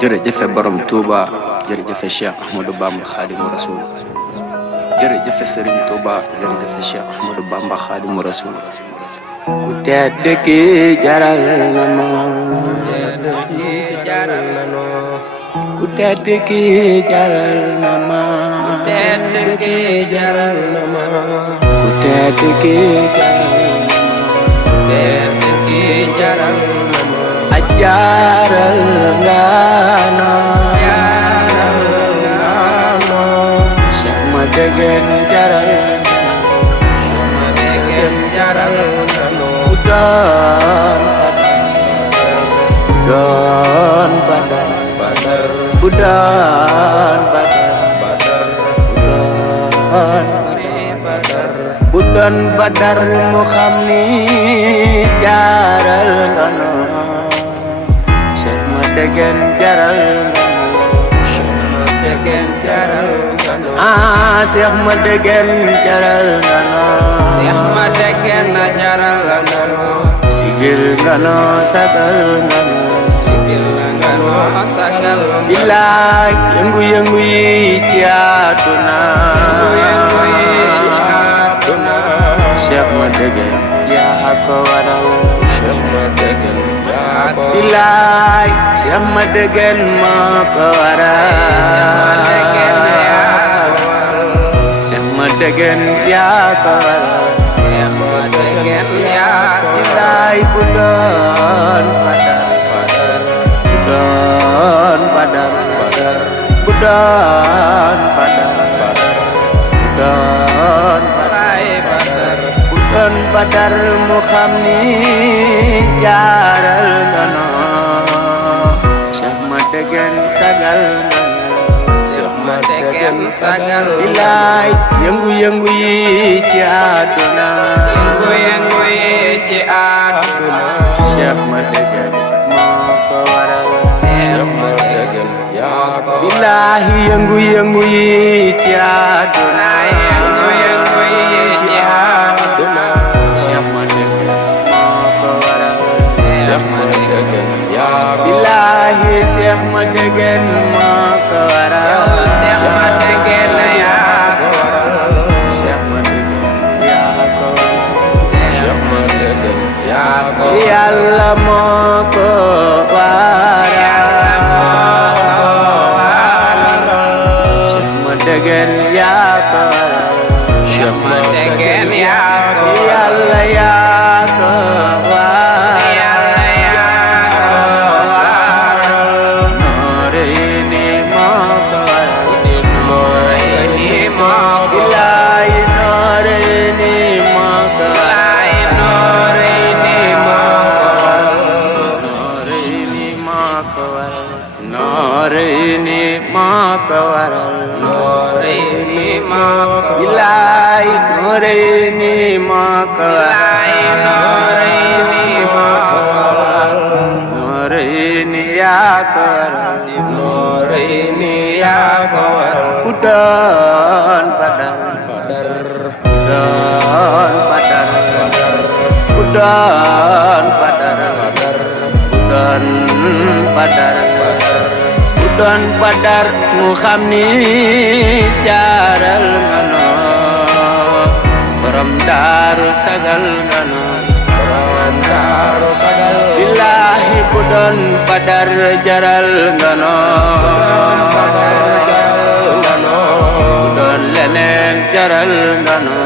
jërëjëfe borom Touba jërëjëfe Cheikh Ahmadou Bamba Khadimu Rasul jërëjëfe Serigne Touba jërëjëfe Cheikh Ahmadou Bamba Khadimu Rasul ku tedd ki jaral na ma ku tedd ki jaral na ma ku tedd ki jaral na ma ku tedd ki jaral na ma ajaral nga no Cheikh ma degen jaral budan badar budan badar mu xam ni jaral nga no Cheikh ma degen jaral nga no Cheikh ma degen jaral nga no Cheikh ma degen jaral nga no Cheikh ma degen jaral nga no sigil nga no sagal nga no sigil nga no sagal billaay yëngu-yëngu yi ci àdduna Cheikh ma degen yaa ko waral Cheikh ma degen yaa ko billaay Cheikh ma degen moo ko waral Cheikh ma degen yaa ko waral Cheikh ma degen yaa ko billaay bu doon badar badar mu xam ni jaaral nga no Cheikh ma degen sagal nga no Cheikh ma degen sagal bilaay yëngu-yëngu yi ci àdduna yëngu-yëngu yi ci àdduna Cheikh ma degen moo ko waral Cheikh ma degen yaa ko bilaay yëngu-yëngu yi ci àdduna yëngu-yëngu yi ci àdduna Cheikh ma degen moo ko waral Cheikh ma degen yaa ko billahi Cheikh ma degen moo ko waral Cheikh ma degen yaa ko waral Cheikh ma degen yaa ko waral Cheikh ma degen yaa ko Yàlla moo ko waral Cheikh ma degen yaa ko waral Cheikh ma degen yaa ko Yàlla yaa ko waral Yàlla yaa ko waral Nooreeni moo ko waral Nooreeni moo ko bilaay Nooreeni moo ko bilaay Nooreeni moo ko waral Nooreeni moo ko waral Nooreeni moo ko bilaay Nooreeni moo ko waral Nooreeni moo ko waral Nooreeni yaa ko waral Nooreeni yaa ko waral bu doon badar bu doon badar mu xam ni jaaral nga no borom daaru sagal nga no borom daaru sagal billahi bu doon badar jaral nga no bu doon leneen jaral nga no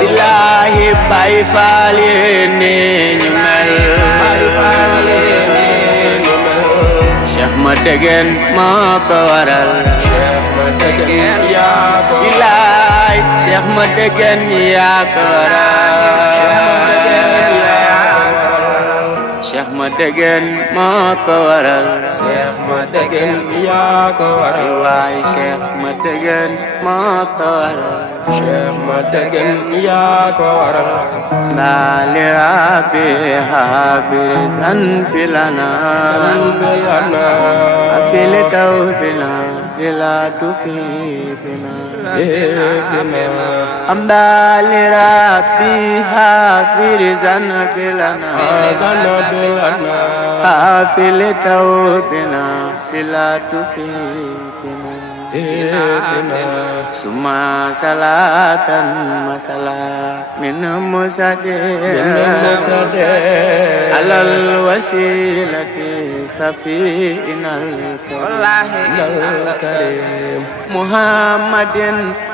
billahi Baay Faal ni ñu mel Cheikh ma degen moo ko waral Cheikh ma degen yaa ko bilaay Cheikh ma degen yaa ko waral Cheikh ma degen moo ko waral Cheikh ma degen yaa ko waral waay Cheikh ma degen moo ko waral Cheikh ma degen yaa ko waral Naali Rabbi habir zanbi lana afil tawbina bila tufi bina Amdali Rabbi hafir zanbi lana قافل توبنا بلا تفيدنا ثم صلاة مسلا من مسدد على الوسيلة سفينا الكريم محمد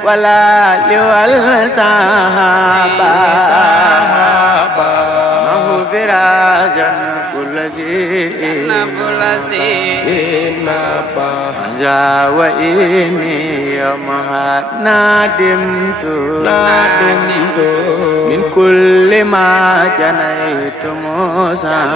ولا والصحابة مغفرة كل زين هذا وإني يومها ندمت من كل ما جنيت موسى